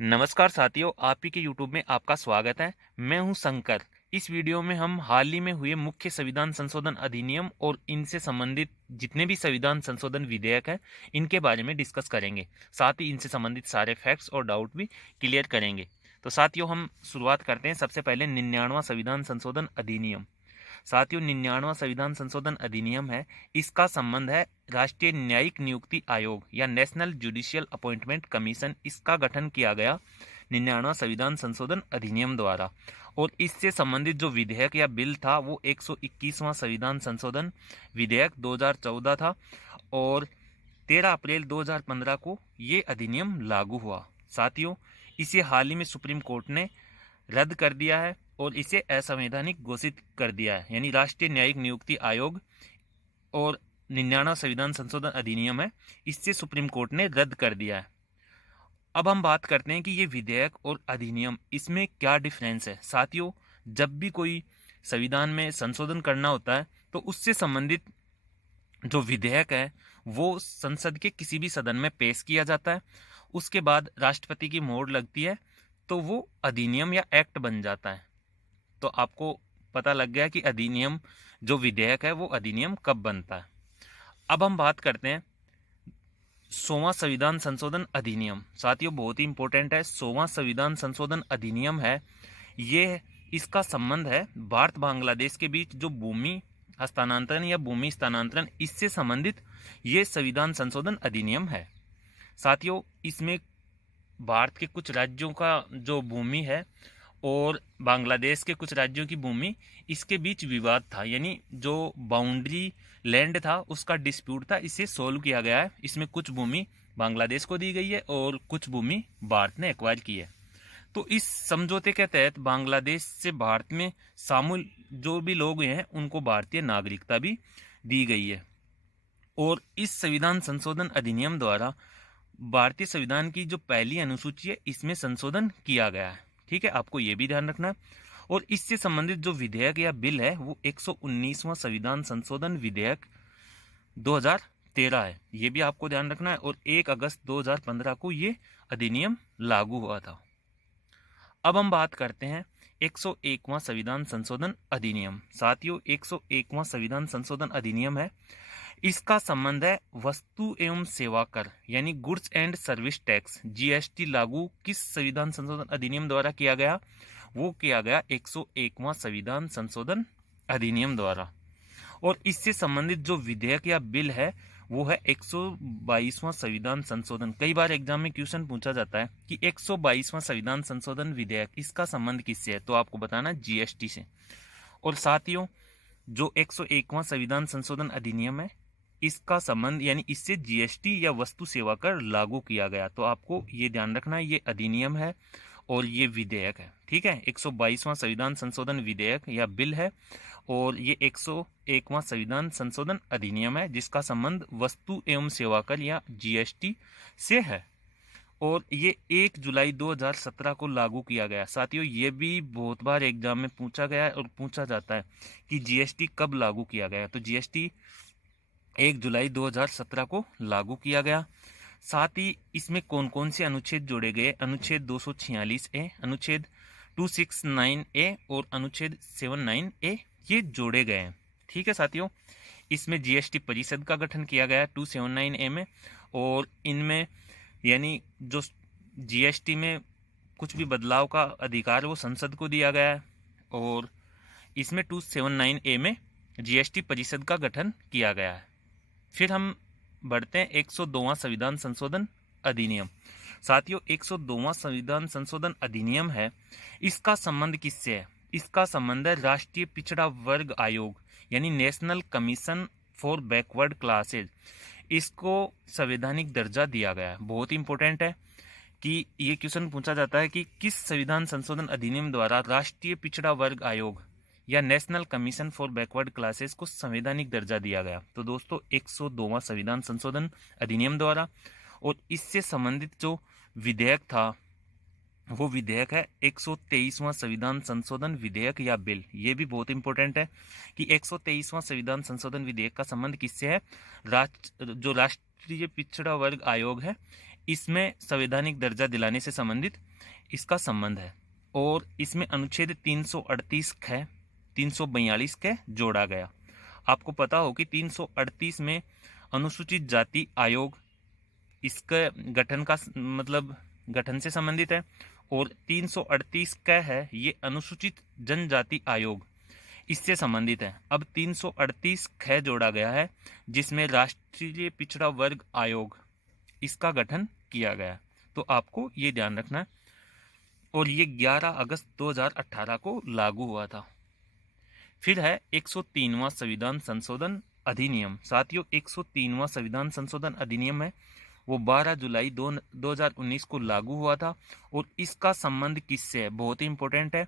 नमस्कार साथियों, आप ही के YouTube में आपका स्वागत है। मैं हूं शंकर। इस वीडियो में हम हाल ही में हुए मुख्य संविधान संशोधन अधिनियम और इनसे संबंधित जितने भी संविधान संशोधन विधेयक हैं, इनके बारे में डिस्कस करेंगे। साथ ही इनसे संबंधित सारे फैक्ट्स और डाउट भी क्लियर करेंगे। तो साथियों, हम शुरुआत करते हैं सबसे पहले 99वां संविधान संशोधन अधिनियम। साथियों, 99वां संविधान संशोधन अधिनियम है, इसका संबंध है राष्ट्रीय न्यायिक नियुक्ति आयोग या नेशनल जुडिशियल अपॉइंटमेंट कमीशन। इसका गठन किया गया 99वां संविधान संशोधन अधिनियम द्वारा। और इससे संबंधित जो विधेयक या बिल था वो 121वां संविधान संशोधन विधेयक 2014 था। और 13 अप्रैल 2015 को ये अधिनियम लागू हुआ। साथियों, इसे हाल ही में सुप्रीम कोर्ट ने रद्द कर दिया है और इसे असंवैधानिक घोषित कर दिया है। यानी राष्ट्रीय न्यायिक नियुक्ति आयोग और 99वां संविधान संशोधन अधिनियम है, इससे सुप्रीम कोर्ट ने रद्द कर दिया है। अब हम बात करते हैं कि ये विधेयक और अधिनियम, इसमें क्या डिफरेंस है। साथियों, जब भी कोई संविधान में संशोधन करना होता है तो उससे संबंधित जो विधेयक है वो संसद के किसी भी सदन में पेश किया जाता है। उसके बाद राष्ट्रपति की मोहर लगती है तो वो अधिनियम या एक्ट बन जाता है। तो आपको पता लग गया कि अधिनियम जो विधेयक है वो अधिनियम कब बनता है। अब हम बात करते हैं 100वां संविधान संशोधन अधिनियम। साथियों, बहुत ही इंपॉर्टेंट है। 100वां संविधान संशोधन अधिनियम है, ये इसका संबंध है भारत बांग्लादेश के बीच जो भूमि हस्तांतरण या भूमि स्थानांतरण, इससे संबंधित ये संविधान संशोधन अधिनियम है। साथियों, इसमें भारत के कुछ राज्यों का जो भूमि है और बांग्लादेश के कुछ राज्यों की भूमि, इसके बीच विवाद था। यानी जो बाउंड्री लैंड था उसका डिस्प्यूट था, इसे सोल्व किया गया है। इसमें कुछ भूमि बांग्लादेश को दी गई है और कुछ भूमि भारत ने एक्वायर की है। तो इस समझौते के तहत बांग्लादेश से भारत में शामिल जो भी लोग हैं उनको भारतीय नागरिकता भी दी गई है। और इस संविधान संशोधन अधिनियम द्वारा भारतीय संविधान की जो पहली अनुसूची है इसमें संशोधन किया गया है। ठीक है, आपको ये भी ध्यान रखना है। और इससे संबंधित जो विधेयक या बिल है वो 119वां संविधान संशोधन विधेयक 2013 है, ये भी आपको ध्यान रखना है। और 1 अगस्त 2015 को ये अधिनियम लागू हुआ था। अब हम बात करते हैं 101वां संविधान संशोधन अधिनियम। साथियों, 101वां संविधान संशोधन अधिनियम है, इसका संबंध है वस्तु एवं सेवा कर यानी goods and service tax GST लागू किस संविधान संशोधन अधिनियम द्वारा किया गया, वो किया गया 101वां संविधान संशोधन अधिनियम द्वारा। और इससे संबंधित जो विधेयक या बिल है वो है 122वां संविधान संशोधन। कई बार एग्जाम में क्वेश्चन पूछा जाता है कि 122वां संविधान संशोधन विधेयक, इसका संबंध किससे है, तो आपको बताना जीएसटी से। और साथियों, जो 101वां संविधान संशोधन अधिनियम है इसका संबंध यानी इससे जीएसटी या वस्तु सेवा कर लागू किया गया। तो आपको ये ध्यान रखना है, ये अधिनियम है और ये विधेयक है। ठीक है, 122वां संविधान संशोधन विधेयक या बिल है और ये 101वां संविधान संशोधन अधिनियम है जिसका संबंध वस्तु एवं सेवा कर या जीएसटी से है। और ये 1 जुलाई 2017 को लागू किया गया। साथियों, ये भी बहुत बार एग्जाम में पूछा गया है और पूछा जाता है कि जीएसटी कब लागू किया गया। तो जीएसटी 1 जुलाई 2017 को लागू किया गया। साथ ही इसमें कौन कौन से अनुच्छेद जोड़े गए, अनुच्छेद 246A, अनुच्छेद 269A और अनुच्छेद 79A ये जोड़े गए हैं। ठीक है साथियों, इसमें जीएसटी परिषद का गठन किया गया 279A में। और इनमें यानी जो जीएसटी में कुछ भी बदलाव का अधिकार वो संसद को दिया गया है। और इसमें 279A में जीएसटी परिषद का गठन किया गया है। फिर हम बढ़ते हैं 102वां संविधान संशोधन अधिनियम। साथियों, 102वां संविधान संशोधन अधिनियम है, इसका संबंध किससे है, इसका संबंध है राष्ट्रीय पिछड़ा वर्ग आयोग यानी national commission for backward classes, इसको संवैधानिक दर्जा दिया गया है। बहुत इंपॉर्टेंट है कि ये क्वेश्चन पूछा जाता है कि किस संविधान संशोधन अधिनियम द्वारा राष्ट्रीय पिछड़ा वर्ग आयोग या national commission for backward classes को संवैधानिक दर्जा दिया गया। तो दोस्तों, 102वां संविधान संशोधन अधिनियम द्वारा। और इससे संबंधित जो विधेयक था वो विधेयक है 123वां संविधान संशोधन विधेयक या बिल। ये भी बहुत इंपॉर्टेंट है कि 123वां संविधान संशोधन विधेयक का संबंध किससे है, जो राष्ट्रीय पिछड़ा वर्ग आयोग है इसमें संवैधानिक दर्जा दिलाने से संबंधित इसका संबंध है। और इसमें अनुच्छेद 338 ख 342 क जोड़ा गया। आपको पता हो कि 338 में अनुसूचित जाति आयोग, इसका गठन का मतलब गठन से संबंधित है, और 338 क है ये अनुसूचित जनजाति आयोग, इससे संबंधित है। अब 338 ख जोड़ा गया है जिसमें राष्ट्रीय पिछड़ा वर्ग आयोग, इसका गठन किया गया। तो आपको ये ध्यान रखना है। और ये 11 अगस्त 2018 को लागू हुआ था। फिर है 103वां संविधान संशोधन अधिनियम। साथियों, 103वां संविधान संशोधन अधिनियम है वो 12 जुलाई 2019 को लागू हुआ था। और इसका संबंध किससे है, बहुत ही इंपॉर्टेंट है।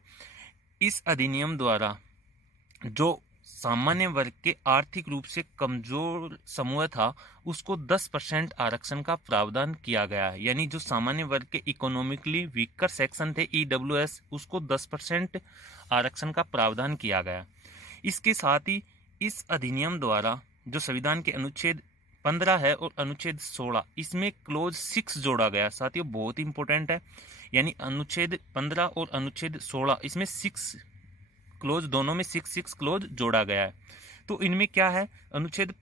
इस अधिनियम द्वारा जो सामान्य वर्ग के आर्थिक रूप से कमजोर समूह था उसको 10% आरक्षण का प्रावधान किया गया है। यानी जो सामान्य वर्ग के इकोनॉमिकली वीकर सेक्शन थे EWS, उसको 10% आरक्षण का प्रावधान किया गया। इसके साथ ही इस अधिनियम द्वारा जो संविधान के अनुच्छेद 15 है और अनुच्छेद 16, इसमें क्लोज 6 जोड़ा गया। साथियों, बहुत ही इंपॉर्टेंट है। यानी अनुच्छेद 15 और अनुच्छेद 16, इसमें 6 क्लोज, दोनों में 6 क्लोज जोड़ा गया है। तो इनमें क्या है, अनुच्छेद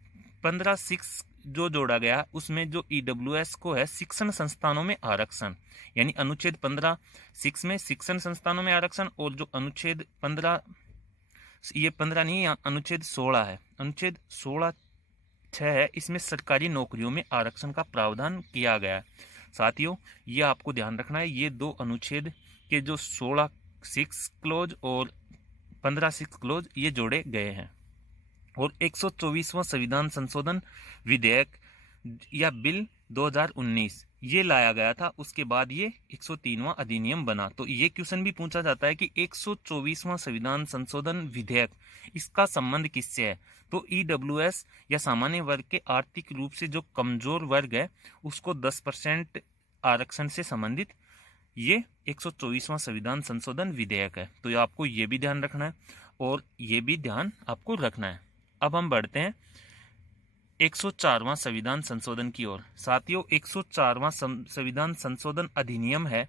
15 6 जो जोड़ा गया उसमें जो EWS को है शिक्षण संस्थानों में आरक्षण, यानी अनुच्छेद 15 6 में शिक्षण संस्थानों में आरक्षण। और जो अनुच्छेद 15, ये 15 नहीं, अनुच्छेद 16 है, अनुच्छेद 16 6 है, इसमें सरकारी नौकरियों में आरक्षण का प्रावधान किया गया है। साथियों, ये आपको ध्यान रखना है, ये दो अनुच्छेद के जो 16 6 क्लोज और 15 6 क्लोज ये जोड़े गए हैं। और 124वां संविधान संशोधन विधेयक या बिल 2019 ये लाया गया था। उसके बाद ये 103वां अधिनियम बना। तो ये क्वेश्चन भी पूछा जाता है कि 124वां संविधान संशोधन विधेयक, इसका संबंध किससे है। तो EWS या सामान्य वर्ग के आर्थिक रूप से जो कमजोर वर्ग है उसको 10% आरक्षण से संबंधित ये 124वां संविधान संशोधन विधेयक है। तो आपको ये भी ध्यान रखना है और ये भी ध्यान आपको रखना है। अब हम बढ़ते हैं 104वां संविधान संशोधन की ओर। साथियों, 104वां संविधान संशोधन अधिनियम है,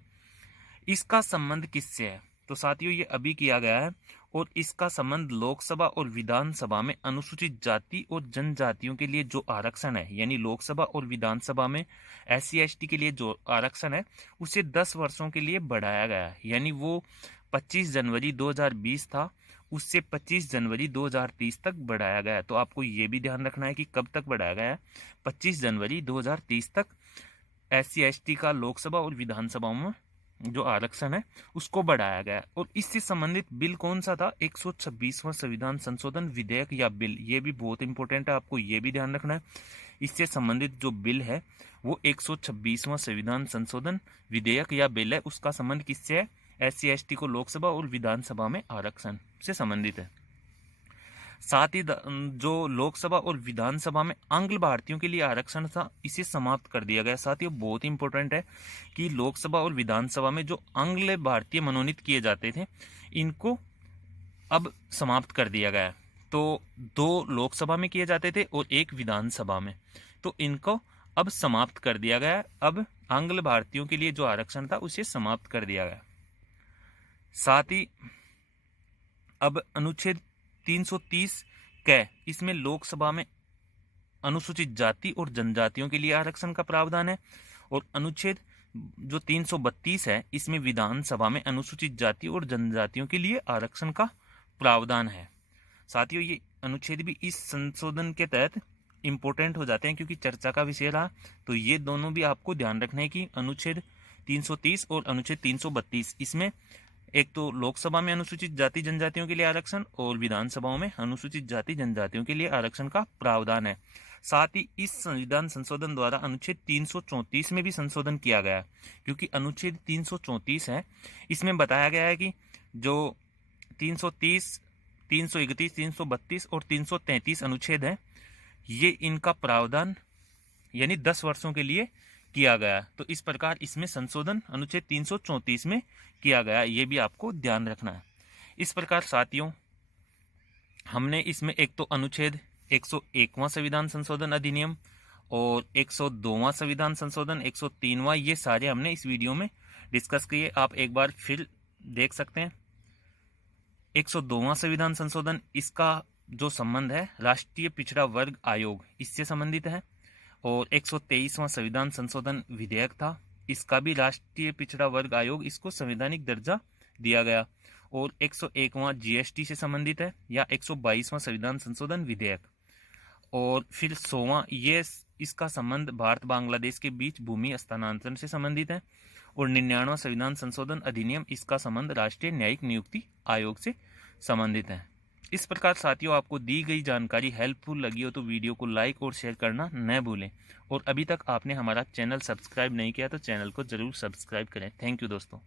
इसका संबंध किससे है। तो साथियों, ये अभी किया गया है और इसका संबंध लोकसभा और विधानसभा में अनुसूचित जाति और जनजातियों के लिए जो आरक्षण है, यानी लोकसभा और विधानसभा में SC ST के लिए जो आरक्षण है उसे 10 वर्षों के लिए बढ़ाया गया है। यानी वो 25 जनवरी 2020 था, उससे 25 जनवरी 2030 तक बढ़ाया गया है। तो आपको ये भी ध्यान रखना है कि कब तक बढ़ाया गया है, 25 जनवरी 2030 तक SC ST का लोकसभा और विधानसभा में जो आरक्षण है उसको बढ़ाया गया। और इससे संबंधित बिल कौन सा था, 126वां संविधान संशोधन विधेयक या बिल। ये भी बहुत इंपॉर्टेंट है, आपको ये भी ध्यान रखना है। इससे संबंधित जो बिल है वो 126वां संविधान संशोधन विधेयक या बिल है, उसका संबंध किससे है, SC ST को लोकसभा और विधानसभा में आरक्षण से संबंधित है। साथ ही जो लोकसभा और विधानसभा में आंग्ल भारतीयों के लिए आरक्षण था इसे समाप्त कर दिया गया। साथ ही बहुत इंपॉर्टेंट है कि लोकसभा और विधानसभा में जो आंग्ल भारतीय मनोनीत किए जाते थे इनको अब समाप्त कर दिया गया। तो 2 लोकसभा में किए जाते थे और 1 विधानसभा में, तो इनको अब समाप्त कर दिया गया। अब आंग्ल भारतीयों के लिए जो आरक्षण था उसे समाप्त कर दिया गया। साथ ही अब अनुच्छेद 330 क, इसमें लोकसभा में अनुसूचित जाति और जनजातियों के लिए आरक्षण का प्रावधान है। और अनुच्छेद जो 332 है इसमें विधानसभा में अनुसूचित जाति और जनजातियों के लिए आरक्षण का प्रावधान है। साथियों, ये अनुच्छेद भी इस संशोधन के तहत इंपॉर्टेंट हो जाते हैं क्योंकि चर्चा का विषय रहा। तो ये दोनों भी आपको ध्यान रखना है कि अनुच्छेद 330 और अनुच्छेद 332, इसमें एक तो लोकसभा में अनुसूचित जाति जनजातियों के लिए आरक्षण और विधानसभाओं में अनुसूचित जाति जनजातियों के लिए आरक्षण का प्रावधान है। साथ ही इस संविधान संशोधन द्वारा अनुच्छेद 334 में भी संशोधन किया गया, क्योंकि अनुच्छेद 334 है इसमें बताया गया है कि जो 330, 331, 332 और 333 अनुच्छेद है ये इनका प्रावधान यानी 10 वर्षों के लिए किया गया। तो इस प्रकार इसमें संशोधन अनुच्छेद 334 में किया गया, ये भी आपको ध्यान रखना है। इस प्रकार साथियों, हमने इसमें एक तो अनुच्छेद 101वां संविधान संशोधन अधिनियम और 102वां संविधान संशोधन, 103वां, ये सारे हमने इस वीडियो में डिस्कस किए। आप एक बार फिर देख सकते हैं। 102वां संविधान संशोधन, इसका जो संबंध है राष्ट्रीय पिछड़ा वर्ग आयोग, इससे संबंधित है। और 123वां संविधान संशोधन विधेयक था, इसका भी राष्ट्रीय पिछड़ा वर्ग आयोग, इसको संवैधानिक दर्जा दिया गया। और 101वां जीएसटी से संबंधित है, या 122वां संविधान संशोधन विधेयक। और फिर 100वां, ये इसका संबंध भारत बांग्लादेश के बीच भूमि हस्तांतरण से संबंधित है। और 99वां संविधान संशोधन अधिनियम, इसका संबंध राष्ट्रीय न्यायिक नियुक्ति आयोग से संबंधित है। इस प्रकार साथियों, आपको दी गई जानकारी हेल्पफुल लगी हो तो वीडियो को लाइक और शेयर करना न भूलें। और अभी तक आपने हमारा चैनल सब्सक्राइब नहीं किया तो चैनल को जरूर सब्सक्राइब करें। थैंक यू दोस्तों।